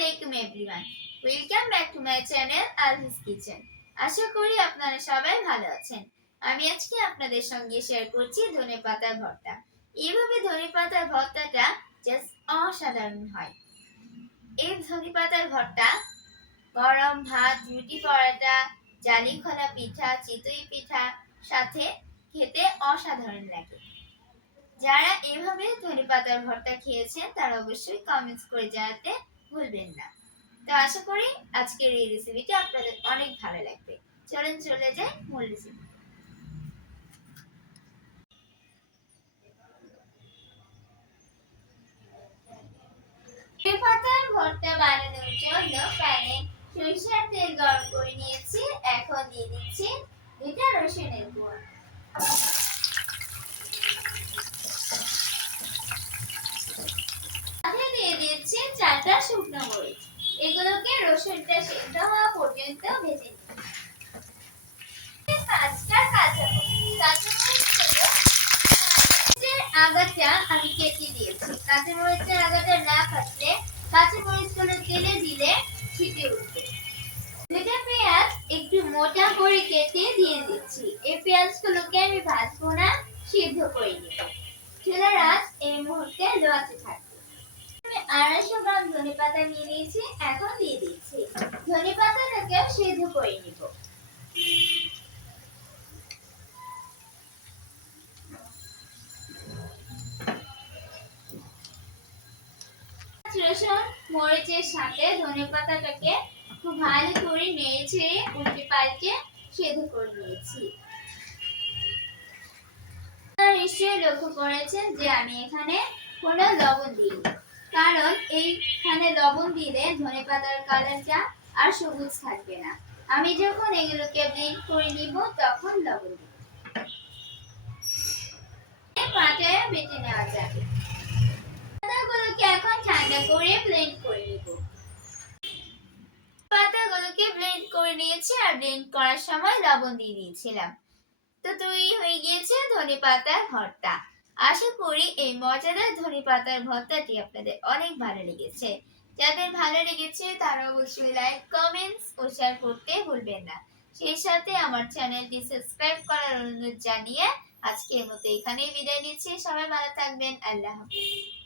আলাইকুম everyone, welcome back to my channel Alvi's kitchen. আশা করি আপনারা সবাই ভালো আছেন। আমি আজকে আপনাদের সঙ্গে শেয়ার করছি ধনেপাতার ভর্তা। এইভাবে ধনেপাতার ভর্তাটা জাস্ট অসাধারণ হয়। এই ধনেপাতার ভর্তা গরম ভাত, রুটি, পরোটা, জালি খোলা পিঠা, চিতই পিঠা সাথে খেতে অসাধারণ লাগে। যারা এভাবে ধনেপাতার ভর্তা খেয়েছেন তারা অবশ্যই কমেন্টস করে জানাতে ভুলবেন না। তো আশা করি আজকের এই রেসিপিটি আপনাদের অনেক ভালো লাগবে। চলুন চলে যাই মূল রেসিপি। ধনেপাতার ভর্তা বানানোর জন্য প্যানে সরিষার তেল গরম করে নিয়েছি। এখন দিয়ে দিচ্ছি 2টা রসুনের কোয়া। দিয়ে দিচ্ছি 4টা শুকনো মরিচ। এগুলোকে রসুনটা সেদ্ধ হওয়া পর্যন্ত ভেজে নিই। 5টা কাঁচা মরিচের আগাটা আমি কেটে দিয়েছি। কাঁচা মরিচের আগাটা না কাটলে কাঁচা মরিচগুলো তেলে দিলে ছিটে উঠবে। 2টা পেঁয়াজ একটু মোটা করে কেটে দিয়ে দিচ্ছি। এই পেঁয়াজগুলোকে আমি ভাজবো না, সিদ্ধ করে নিব। চুলার আঁচ এই মুহূর্তে লোতে থাকবে। 250 গ্রাম ধনেপাতা নিয়ে নিয়েছি। এখন দিয়ে দিচ্ছি। ধনেপাতাটাকে সিদ্ধ করে নিব। রসুন মরিচের সাথে ধনেপাতাটাকে খুব ভালো করে নেড়ে উল্টে পাল্টে সিদ্ধ করে নিয়েছি। নিশ্চয়ই লক্ষ্য করেছেন যে আমি এখানে কোনো লবণ দিইনি, কারণ এইখানে লবণ দিলে ধনেপাতার কালারটা আর সবুজ থাকবে না। আমি যখন এগুলোকে ব্লেন্ড করে নিব তখন লবণ দিব। পাটায় বেটে নেওয়া যাবে। পাতাগুলোকে এখন ঠান্ডা করে ব্লেন্ড করে নিব। পাতাগুলোকে ব্লেন্ড করে নিয়েছি আর ব্লেন্ড করার সময় লবণ দিয়ে দিয়েছিলাম। তো তৈরি হয়ে গিয়েছে ধনেপাতার ভর্তা। আশা করি এই মজাদার ধনেপাতার ভর্তাটি আপনাদের অনেক ভালো লেগেছে। যাদের ভালো লেগেছে তারা অবশ্যই লাইক, কমেন্টস ও শেয়ার করতে ভুলবেন না। সেই সাথে আমার চ্যানেলটি সাবস্ক্রাইব করার অনুরোধ জানিয়ে আজকের মতো এখানেই বিদায় নিচ্ছি। সবাই ভালো থাকবেন। আল্লাহ হাফেজ।